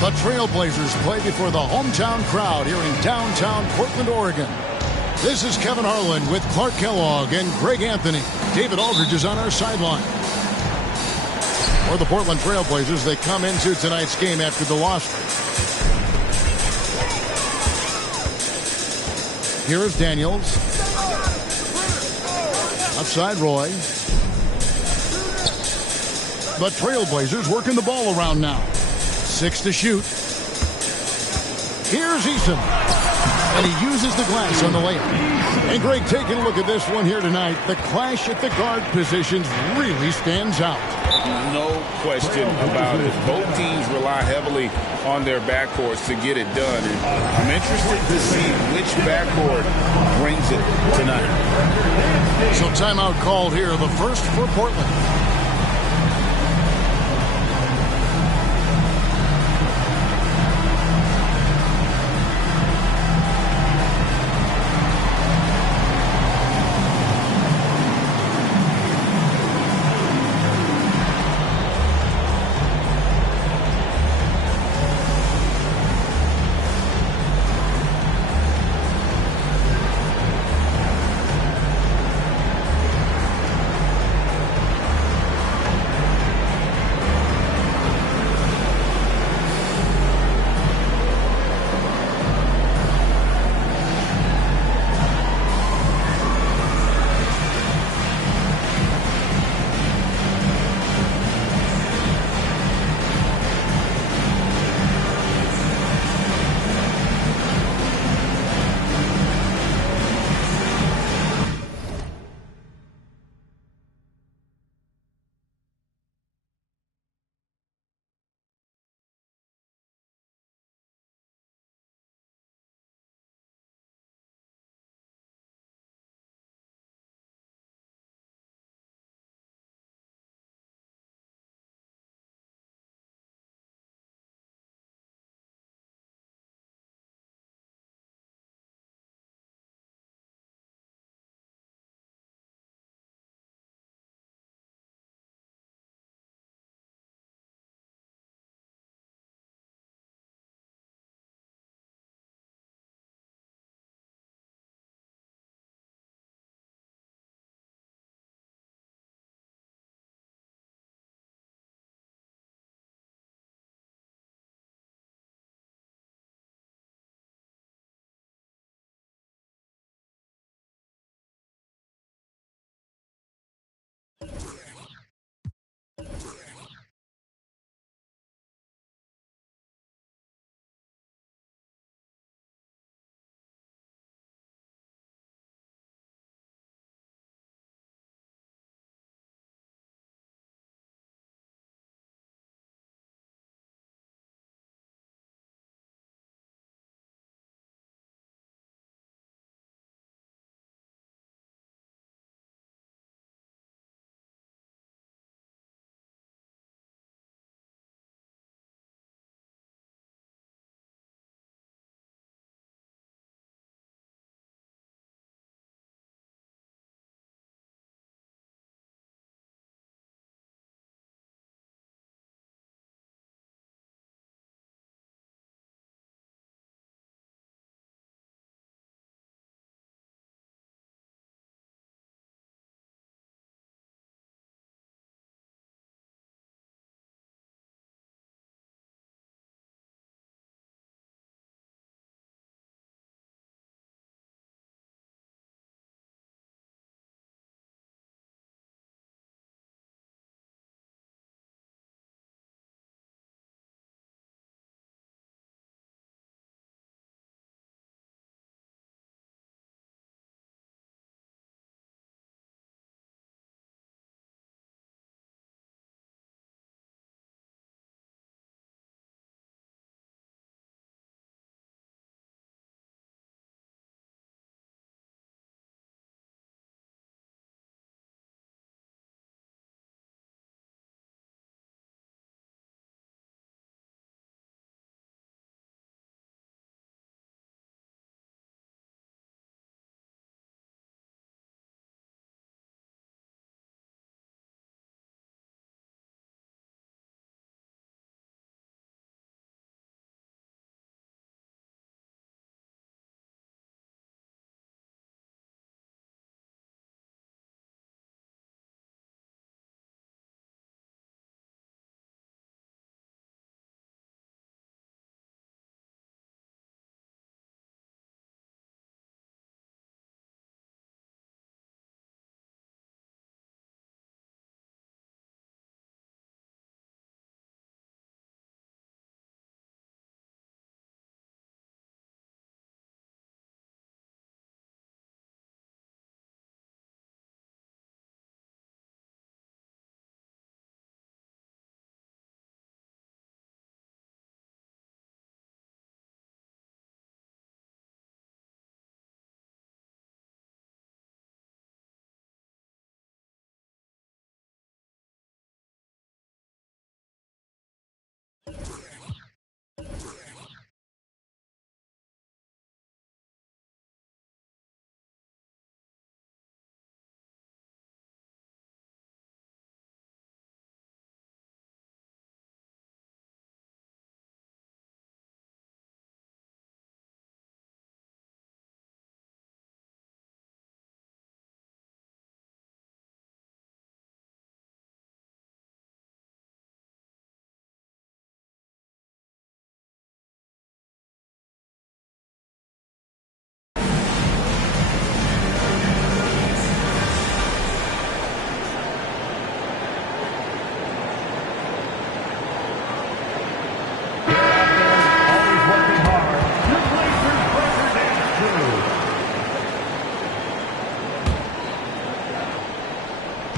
The Trailblazers play before the hometown crowd here in downtown Portland, Oregon. This is Kevin Harlan with Clark Kellogg and Greg Anthony. David Aldridge is on our sideline. For the Portland Trailblazers, they come into tonight's game after the loss. Here is Daniels. Outside Roy. The Trailblazers working the ball around now. 6 to shoot. Here's Eason. And he uses the glass on the layup. And Greg, taking a look at this one here tonight, the clash at the guard positions really stands out. No question about it. Both teams rely heavily on their backcourts to get it done. And I'm interested to see which backcourt brings it tonight. So timeout called here, the first for Portland.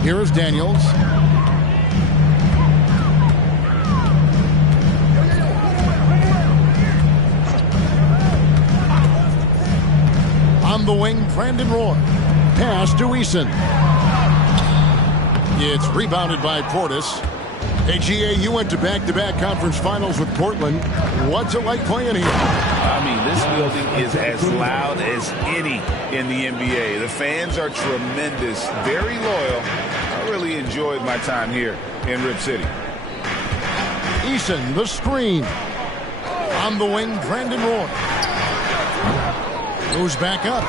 Here is Daniels. On the wing, Brandon Roy. Pass to Eason. It's rebounded by Portis. Hey, GA, you went to back-to-back conference finals with Portland. What's it like playing here? I mean, this building is as loud as any in the NBA. The fans are tremendous, very loyal. I really enjoyed my time here in Rip City. Eason, the screen. On the wing, Brandon Roy. Moves back up.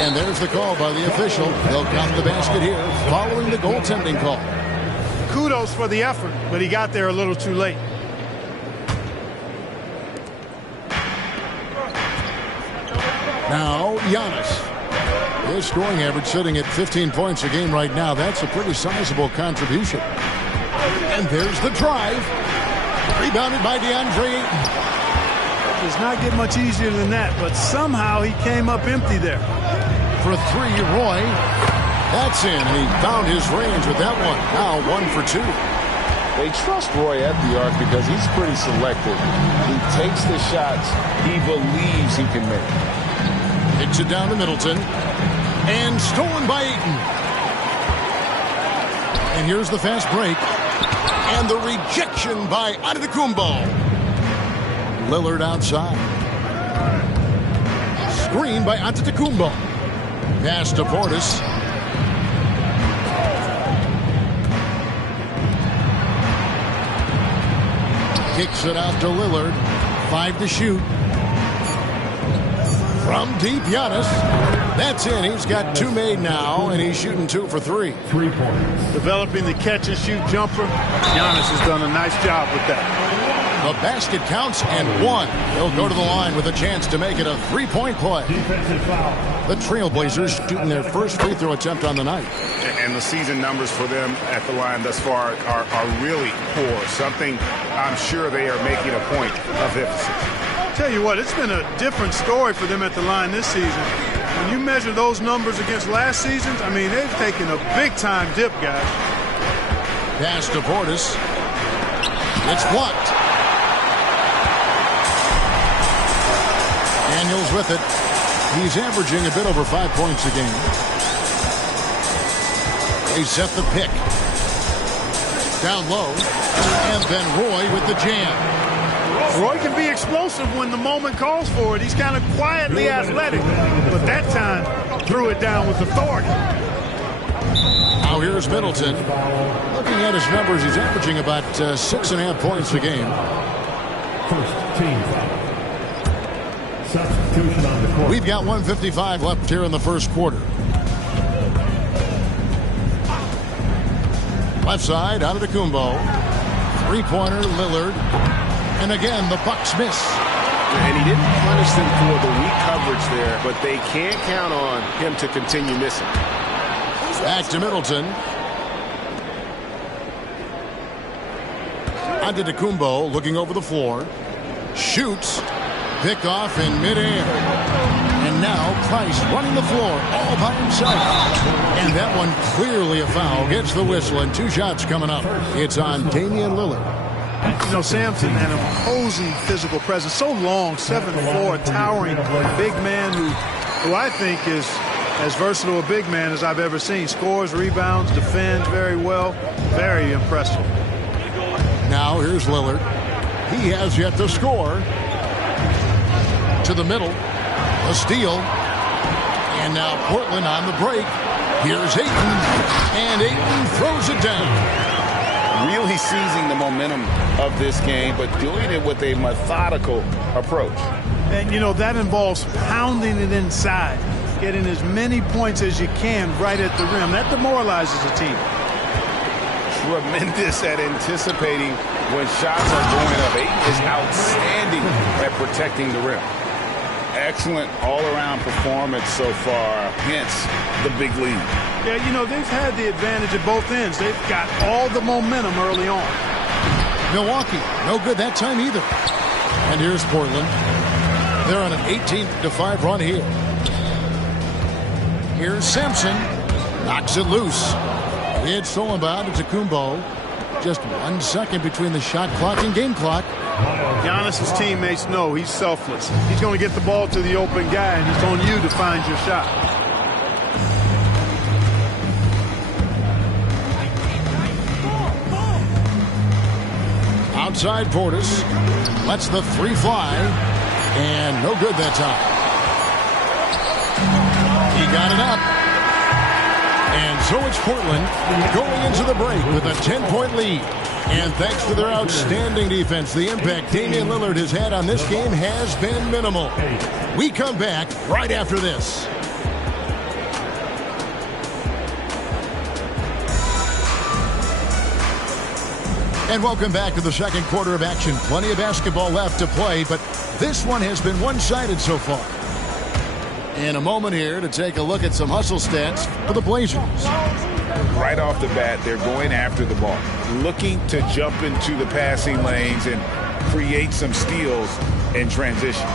And there's the call by the official. They'll count the basket here following the goaltending call. Kudos for the effort, but he got there a little too late. Now, Giannis. His scoring average sitting at 15 points a game right now. That's a pretty sizable contribution. And there's the drive. Rebounded by DeAndre Ayton. It does not get much easier than that, but somehow he came up empty there. For three, Roy. That's in, and he found his range with that one. Now 1 for 2. They trust Roy at the arc because he's pretty selective. He takes the shots he believes he can make. Hits it down to Middleton. And stolen by Ayton. And here's the fast break. And the rejection by Antetokounmpo. Lillard outside. Screen by Antetokounmpo. Pass to Portis. Kicks it out to Lillard. 5 to shoot. From deep, Giannis. That's in. He's got 2 made now, and he's shooting 2 for 3. 3 points. Developing the catch-and-shoot jumper. Giannis has done a nice job with that. The basket counts and 1. He'll go to the line with a chance to make it a 3-point play. The Trailblazers shooting their first free throw attempt on the night. And the season numbers for them at the line thus far are really poor. Something I'm sure they are making a point of emphasis. Tell you what, it's been a different story for them at the line this season. When you measure those numbers against last season's, I mean, they've taken a big-time dip, guys. Pass to Portis. It's blocked. Daniels with it. He's averaging a bit over 5 points a game. They set the pick. Down low. And then Roy with the jam. Roy can be explosive when the moment calls for it. He's kind of quietly athletic, but that time threw it down with authority. Now here's Middleton. Looking at his numbers, he's averaging about 6.5 points a game. First team foul. Substitution on the court. We've got 1:55 left here in the first quarter. Left side, Antetokounmpo. 3-pointer, Lillard. And again, the Bucks miss. And he didn't punish them for the weak coverage there, but they can't count on him to continue missing. Back to Middleton. Antetokounmpo looking over the floor. Shoots. Pick off in midair. And now Price running the floor all by himself. And that one clearly a foul. Gets the whistle and 2 shots coming up. It's on Damian Lillard. You know, Sampson, an imposing physical presence. So long, 7'4", towering big man who I think is as versatile a big man as I've ever seen. Scores, rebounds, defends very well. Very impressive. Now here's Lillard. He has yet to score. To the middle. A steal. And now Portland on the break. Here's Ayton. And Ayton throws it down. Really seizing the momentum of this game, but doing it with a methodical approach. And, you know, that involves pounding it inside, getting as many points as you can right at the rim. That demoralizes a team. Tremendous at anticipating when shots are going up. Ayton is outstanding at protecting the rim. Excellent all-around performance so far, hence the big lead. Yeah, you know, they've had the advantage at both ends. They've got all the momentum early on. Milwaukee, no good that time either. And here's Portland. They're on an 18-5 run here. Here's Sampson. Knocks it loose. It's stolen by Antetokounmpo. Just 1 second between the shot clock and game clock. Giannis's teammates know he's selfless. He's going to get the ball to the open guy, and it's on you to find your shot. Outside Portis. Lets the three fly. And no good that time. He got it up. And so it's Portland going into the break with a 10-point lead. And thanks to their outstanding defense, the impact Damian Lillard has had on this game has been minimal. We come back right after this. And welcome back to the second quarter of action. Plenty of basketball left to play, but this one has been one-sided so far. In a moment here to take a look at some hustle stats for the Blazers. Right off the bat, they're going after the ball, looking to jump into the passing lanes and create some steals in transition.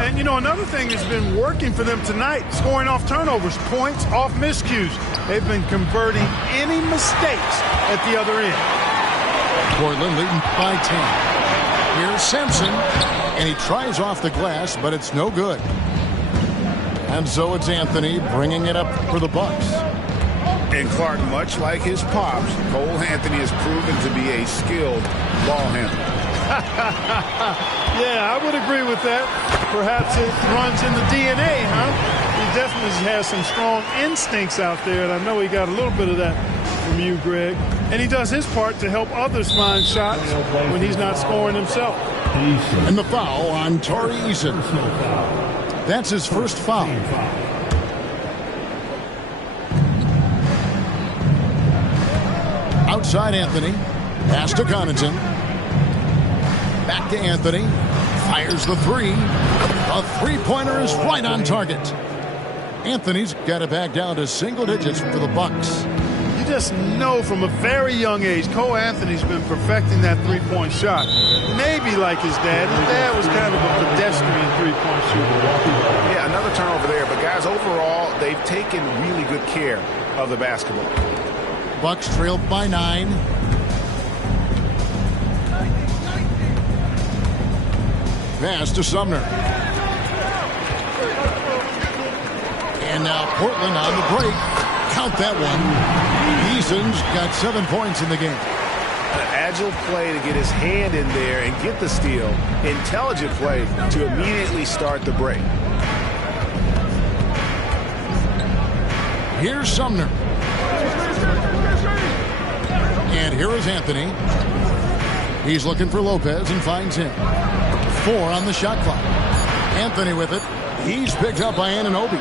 And, you know, another thing that's been working for them tonight, scoring off turnovers, points off miscues. They've been converting any mistakes at the other end. Portland leading by 10. Here's Sampson, and he tries off the glass, but it's no good. And so it's Anthony bringing it up for the Bucks. And Clark, much like his pops, Cole Anthony has proven to be a skilled ball handler. Yeah, I would agree with that. Perhaps it runs in the DNA, huh? He definitely has some strong instincts out there, and I know he got a little bit of that from you, Greg. And he does his part to help others find shots when he's not scoring himself. And the foul on Tari Eason. That's his first foul. Outside Anthony. Pass to Connaughton. Back to Anthony. Fires the three. A three-pointer is right on target. Anthony's got it back down to single digits for the Bucks. You just know from a very young age, Cole Anthony's been perfecting that three-point shot. Maybe like his dad. His dad was kind of a pedestrian three-point shooter. Yeah, another turnover there. But, guys, overall, they've taken really good care of the basketball. Bucks trailed by 9. Pass to Sumner. And now Portland on the break. Count that one. Eason's got 7 points in the game. An agile play to get his hand in there and get the steal. Intelligent play to immediately start the break. Here's Sumner. And here is Anthony. He's looking for Lopez and finds him. 4 on the shot clock. Anthony with it. He's picked up by Anunoby.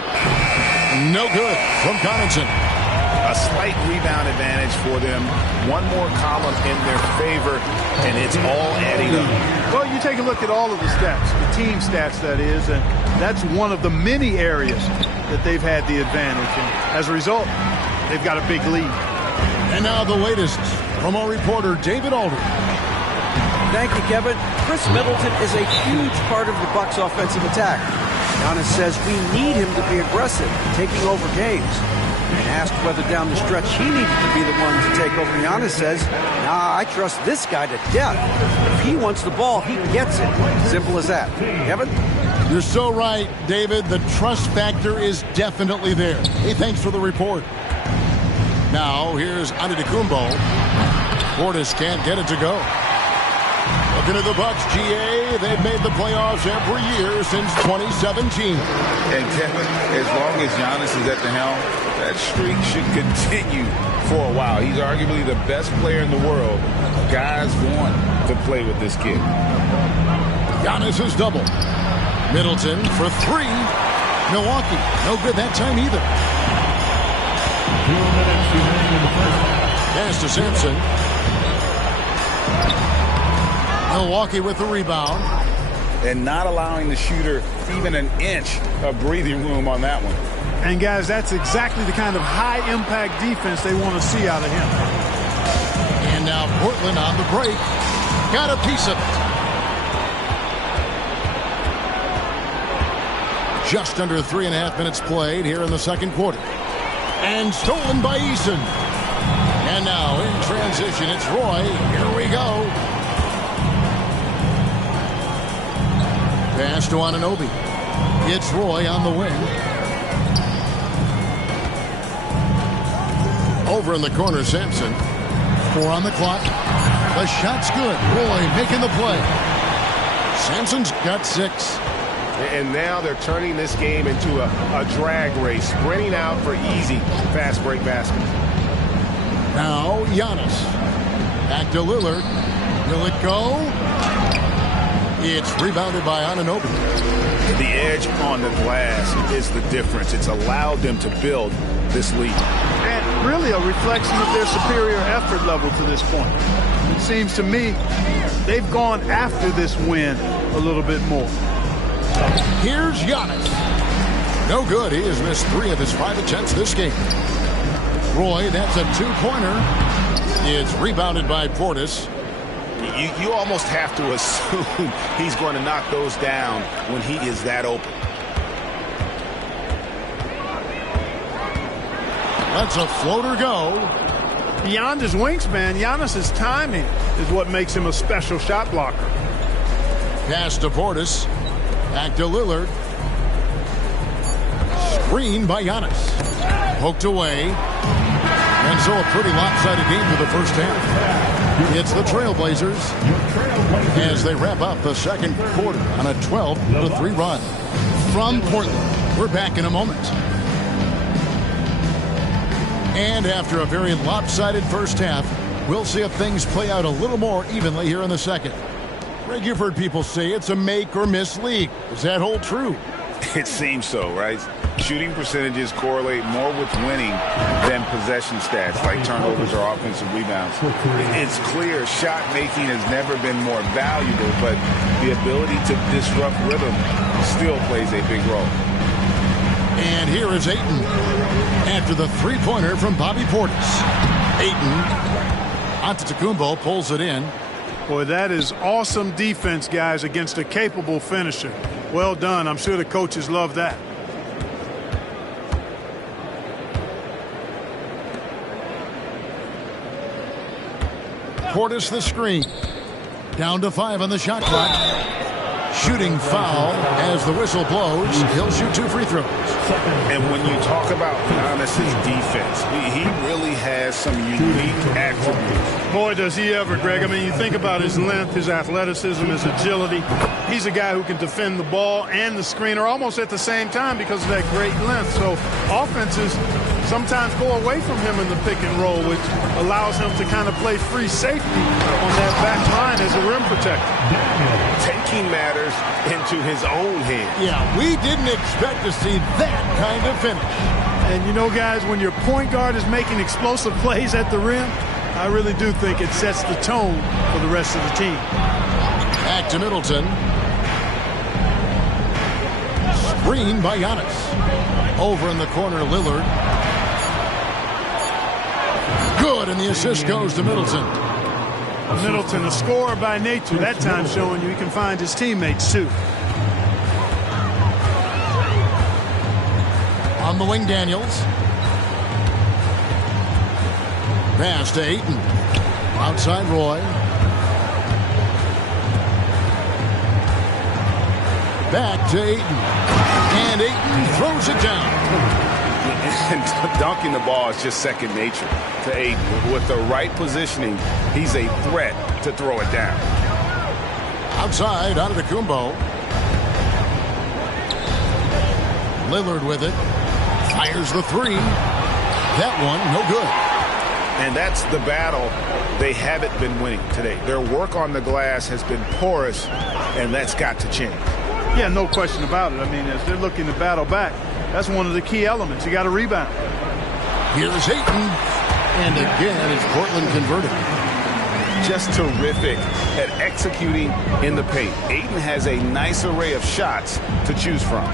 No good from Connaughton. A slight rebound advantage for them. One more column in their favor, and it's all adding up. Well, you take a look at all of the stats, the team stats, that is, and that's one of the many areas that they've had the advantage. And as a result, they've got a big lead. And now the latest from our reporter, David Aldridge. Thank you, Kevin. Chris Middleton is a huge part of the Bucks' offensive attack. Giannis says we need him to be aggressive, taking over games. And asked whether down the stretch he needed to be the one to take over, Giannis says, nah, I trust this guy to death. If he wants the ball, he gets it. Simple as that. Kevin? You're so right, David. The trust factor is definitely there. Hey, thanks for the report. Now, here's Antetokounmpo. Portis can't get it to go. The Looking at the Bucks, GA, they've made the playoffs every year since 2017. And Kevin, as long as Giannis is at the helm, that streak should continue for a while. He's arguably the best player in the world. Guys want to play with this kid. Giannis is double. Middleton for three. Milwaukee, no good that time either. 2 minutes remaining in the first half. Pass to Sampson. Milwaukee with the rebound. And not allowing the shooter even an inch of breathing room on that one. And, guys, that's exactly the kind of high-impact defense they want to see out of him. And now Portland on the break. Got a piece of it. Just under 3.5 minutes played here in the second quarter. And stolen by Eason. And now in transition, it's Roy. Here we go. Pass to Anunoby. It's Roy on the wing. Over in the corner, Sampson. 4 on the clock. The shot's good. Roy making the play. Sampson's got 6. And now they're turning this game into a drag race, sprinting out for easy fast break baskets. Now Giannis. Back to Lillard. Will it go? It's rebounded by Anunoby. The edge on the glass is the difference. It's allowed them to build this lead. And really a reflection of their superior effort level to this point. It seems to me they've gone after this win a little bit more. Here's Giannis. No good. He has missed 3 of his 5 attempts this game. Roy, that's a 2-pointer. It's rebounded by Portis. You almost have to assume he's going to knock those down when he is that open. Lets a floater go. Beyond his wingspan, Giannis's timing is what makes him a special shot blocker. Pass to Portis. Back to Lillard. Screen by Giannis. Poked away. And so a pretty lopsided game for the first half. It's the Trailblazers as they wrap up the second quarter on a 12-3 run. From Portland, we're back in a moment. And after a very lopsided first half, we'll see if things play out a little more evenly here in the second. Greg, you've heard people say it's a make or miss league. Does that hold true? It seems so, right? Shooting percentages correlate more with winning than possession stats like turnovers or offensive rebounds. It's clear shot making has never been more valuable, but the ability to disrupt rhythm still plays a big role. And here is Ayton after the three-pointer from Bobby Portis. Ayton, Antetokounmpo pulls it in. Boy, that is awesome defense, guys, against a capable finisher. Well done. I'm sure the coaches love that. Portis the screen. Down to 5 on the shot clock. Shooting foul as the whistle blows. He'll shoot 2 free throws. And when you talk about Giannis's defense, he really has some unique attributes. Boy, does he ever, Greg. I mean, you think about his length, his athleticism, his agility. He's a guy who can defend the ball and the screener almost at the same time because of that great length. So offenses sometimes go away from him in the pick and roll, which allows him to kind of play free safety on that back line as a rim protector. Taking matters into his own hands. Yeah, we didn't expect to see that kind of finish. And you know, guys, when your point guard is making explosive plays at the rim, I really do think it sets the tone for the rest of the team. Back to Middleton. Screen by Giannis. Over in the corner, Lillard. Good, and the assist goes to Middleton. Middleton, a scorer by nature, that time showing you he can find his teammates too. On the wing, Daniels. Pass to Ayton. Outside Roy. Back to Ayton. And Ayton throws it down. And dunking the ball is just second nature to Ayton. With the right positioning, he's a threat to throw it down. Outside, out of Kumbo. Lillard with it. Fires the three. That one, no good. And that's the battle they haven't been winning today. Their work on the glass has been porous, and that's got to change. Yeah, no question about it. I mean, as they're looking to battle back, that's one of the key elements. You got to rebound. Here's Ayton. And again, it's Portland converted. Just terrific at executing in the paint. Ayton has a nice array of shots to choose from.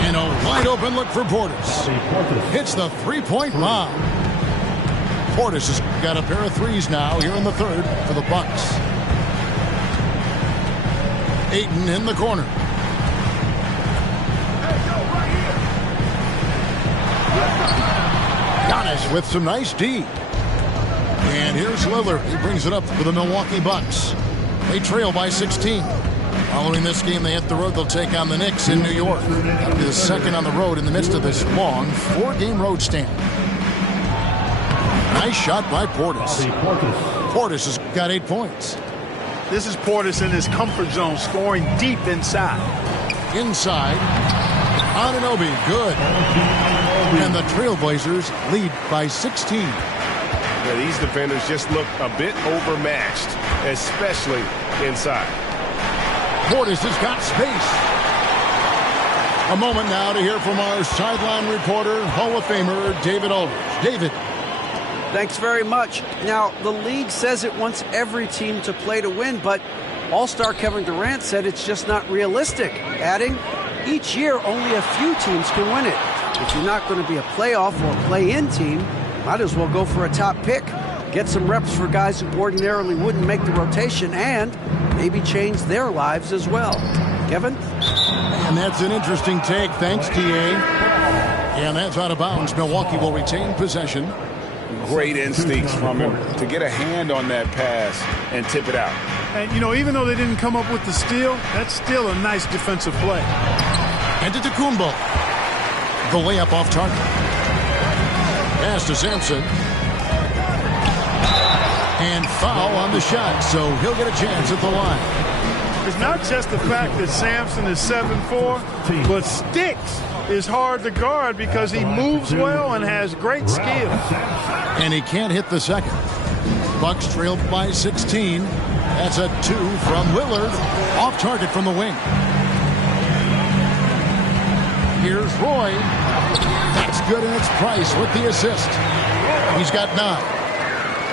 And a wide open look for Portis. Hits the three-point bomb. Portis has got a pair of threes now here in the third for the Bucks. Ayton in the corner. Giannis with some nice D. And here's Lillard. He brings it up for the Milwaukee Bucks. They trail by 16. Following this game, they hit the road. They'll take on the Knicks in New York. That'll be the second on the road in the midst of this long 4-game road stand. Nice shot by Portis. Portis has got 8 points. This is Portis in his comfort zone, scoring deep inside. Inside. Anunoby, good. And the Trailblazers lead by 16. Yeah, these defenders just look a bit overmatched, especially inside. Portis has got space. A moment now to hear from our sideline reporter, Hall of Famer David Aldridge. David. Thanks very much. Now, the league says it wants every team to play to win, but All-Star Kevin Durant said it's just not realistic, adding, each year only a few teams can win it. If you're not going to be a playoff or play-in team, might as well go for a top pick. Get some reps for guys who ordinarily wouldn't make the rotation and maybe change their lives as well. Kevin? And that's an interesting take. Thanks, T.A. And that's out of bounds. Milwaukee will retain possession. Great instincts from him to get a hand on that pass and tip it out. And, you know, even though they didn't come up with the steal, that's still a nice defensive play. And to Kumbo. The layup off target. Pass to Sampson. And foul on the shot, so he'll get a chance at the line. It's not just the fact that Sampson is 7'4", but Sticks is hard to guard because he moves well and has great skill. And he can't hit the second. Bucks trailed by 16. That's a 2 from Lillard. Off target from the wing. Here's Roy. That's good in its price with the assist. He's got 9.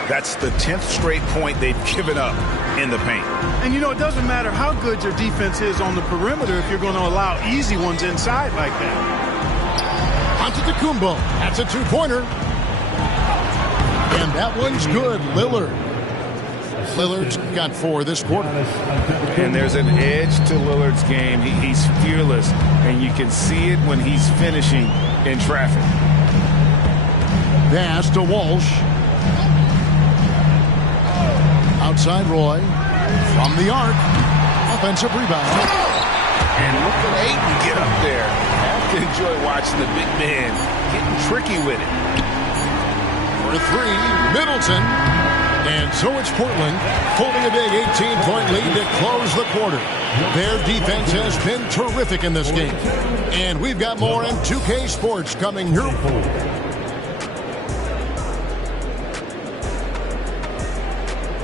That's the 10th straight point they've given up in the paint. And, you know, it doesn't matter how good your defense is on the perimeter if you're going to allow easy ones inside like that. Onto the Kumbo. That's a 2-pointer. And that one's good. Lillard's got 4 this quarter. And there's an edge to Lillard's game. He's fearless, and you can see it when he's finishing in traffic. Pass to Walsh. Outside Roy. From the arc. Offensive rebound. And look at Ayton get up there. I have to enjoy watching the big man getting tricky with it. For 3, Middleton. And so it's Portland holding a big 18-point lead to close the quarter. Their defense has been terrific in this game. And we've got more on 2K Sports coming here.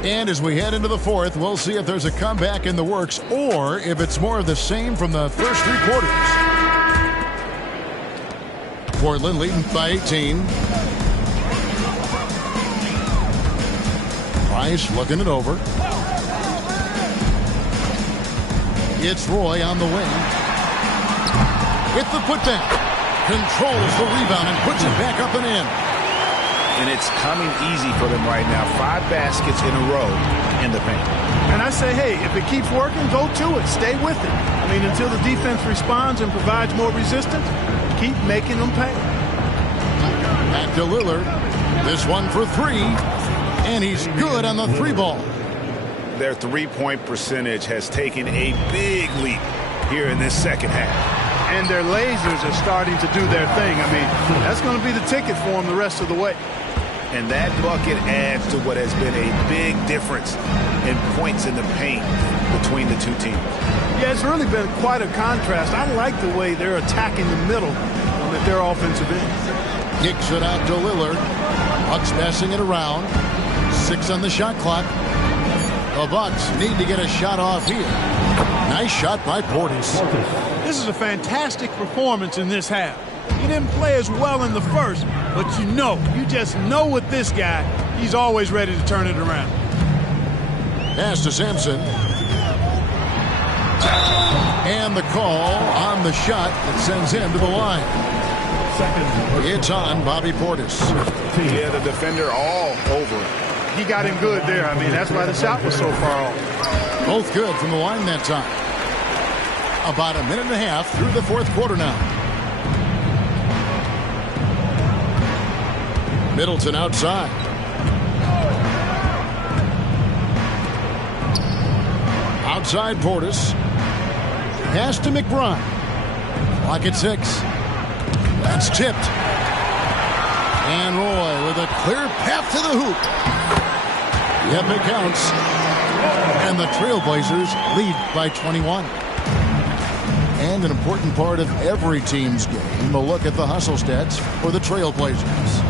And as we head into the fourth, we'll see if there's a comeback in the works or if it's more of the same from the first 3 quarters. Portland leading by 18. Price looking it over. It's Roy on the wing. With the putback. Controls the rebound and puts it back up and in. And it's coming easy for them right now. 5 baskets in a row in the paint. And I say, hey, if it keeps working, go to it. Stay with it. I mean, until the defense responds and provides more resistance, keep making them pay. Back to Lillard. This one for 3. And he's good on the 3 ball. Their 3-point percentage has taken a big leap here in this second half. And their lasers are starting to do their thing. I mean, that's going to be the ticket for them the rest of the way. And that bucket adds to what has been a big difference in points in the paint between the two teams. Yeah, it's really been quite a contrast. I like the way they're attacking the middle at their offensive end. Kicks it out to Lillard. Bucks passing it around. 6 on the shot clock. The Bucks need to get a shot off here. Nice shot by Portis. This is a fantastic performance in this half. He didn't play as well in the first, but you just know with this guy, he's always ready to turn it around. Pass to Sampson. And the call on the shot that sends him to the line. It's on Bobby Portis. Yeah, the defender all over it. He got him good there. I mean, that's why the shot was so far off. Both good from the line that time. About a minute and a half through the fourth quarter now. Middleton outside. Outside Portis. Pass to McBride. Clock at 6. That's tipped. And Roy with a clear path to the hoop. Yep, it counts. And the Trailblazers lead by 21. And an important part of every team's game, a look at the hustle stats for the Trailblazers.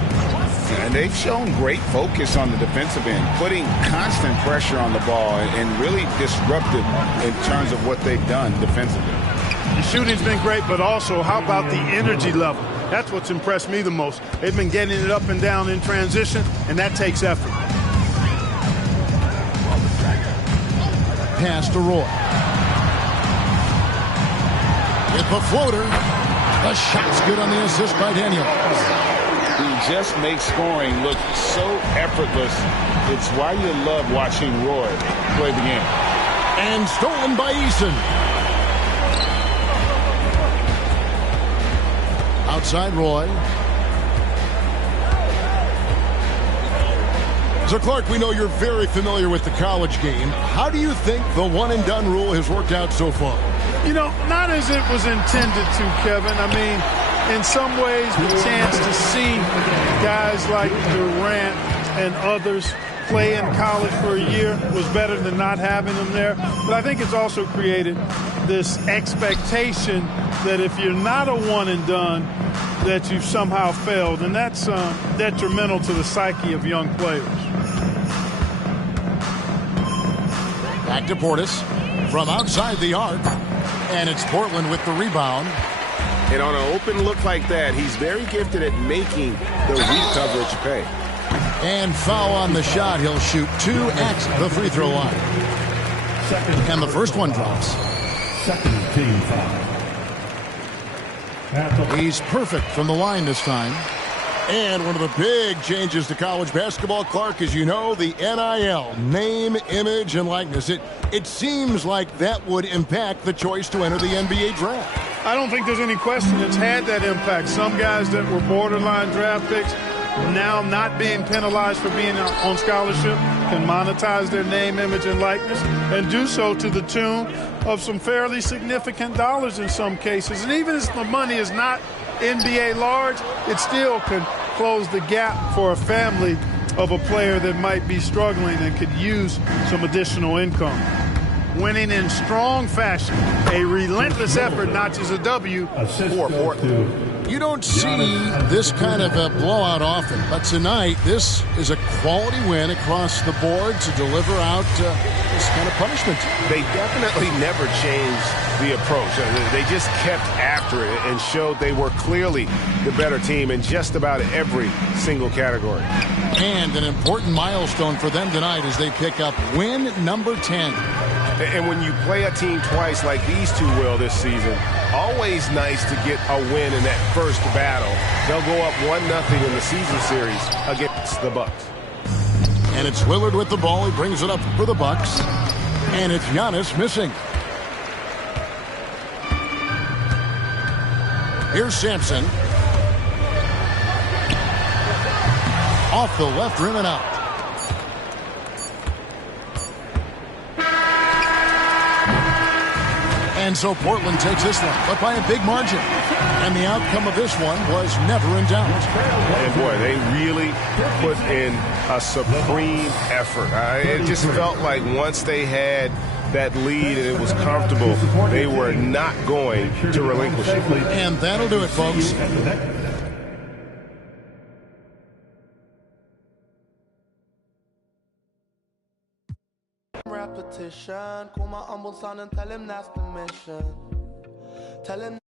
And they've shown great focus on the defensive end, putting constant pressure on the ball and really disruptive in terms of what they've done defensively. The shooting's been great, but also how about the energy level? That's what's impressed me the most. They've been getting it up and down in transition, and that takes effort. Pass to Roy. With the floater. The shot's good on the assist by Daniels. He just makes scoring look so effortless. It's why you love watching Roy play the game. And stolen by Eason. Outside Roy. So, Clark, we know you're very familiar with the college game. How do you think the one-and-done rule has worked out so far? Not as it was intended to, Kevin. I mean, in some ways, the chance to see guys like Durant and others play in college for a year was better than not having them there. But I think it's also created this expectation that if you're not a one-and-done, that you've somehow failed. And that's detrimental to the psyche of young players. Back to Portis from outside the arc. And it's Portland with the rebound. And on an open look like that, he's very gifted at making the weak coverage pay. And foul on the shot. He'll shoot 2 at the free throw line. And the first one drops. Second team foul. He's perfect from the line this time. And one of the big changes to college basketball, Clark, as you know, the NIL, name, image, and likeness. It seems like that would impact the choice to enter the NBA draft. I don't think there's any question it's had that impact. Some guys that were borderline draft picks now not being penalized for being on scholarship can monetize their name, image, and likeness and do so to the tune of some fairly significant dollars in some cases. And even if the money is not NBA large, it still can close the gap for a family of a player that might be struggling and could use some additional income. Winning in strong fashion, a relentless effort notches a W for Portland. You don't see this kind of a blowout often, but tonight this is a quality win across the board to deliver out this kind of punishment. They definitely never changed the approach. They just kept after it and showed they were clearly the better team in just about every single category. And an important milestone for them tonight as they pick up win number 10. And when you play a team twice like these two will this season, always nice to get a win in that first battle. They'll go up 1-0 in the season series against the Bucks. And it's Lillard with the ball. He brings it up for the Bucks. And it's Giannis missing. Here's Sampson. Off the left rim and out. And so Portland takes this one, but by a big margin. And the outcome of this one was never in doubt. And boy, they really put in a supreme effort. It just felt like once they had that lead and it was comfortable, they were not going to relinquish it. And that'll do it, folks. Repetition, call my humble son and tell him that's the mission. Tell him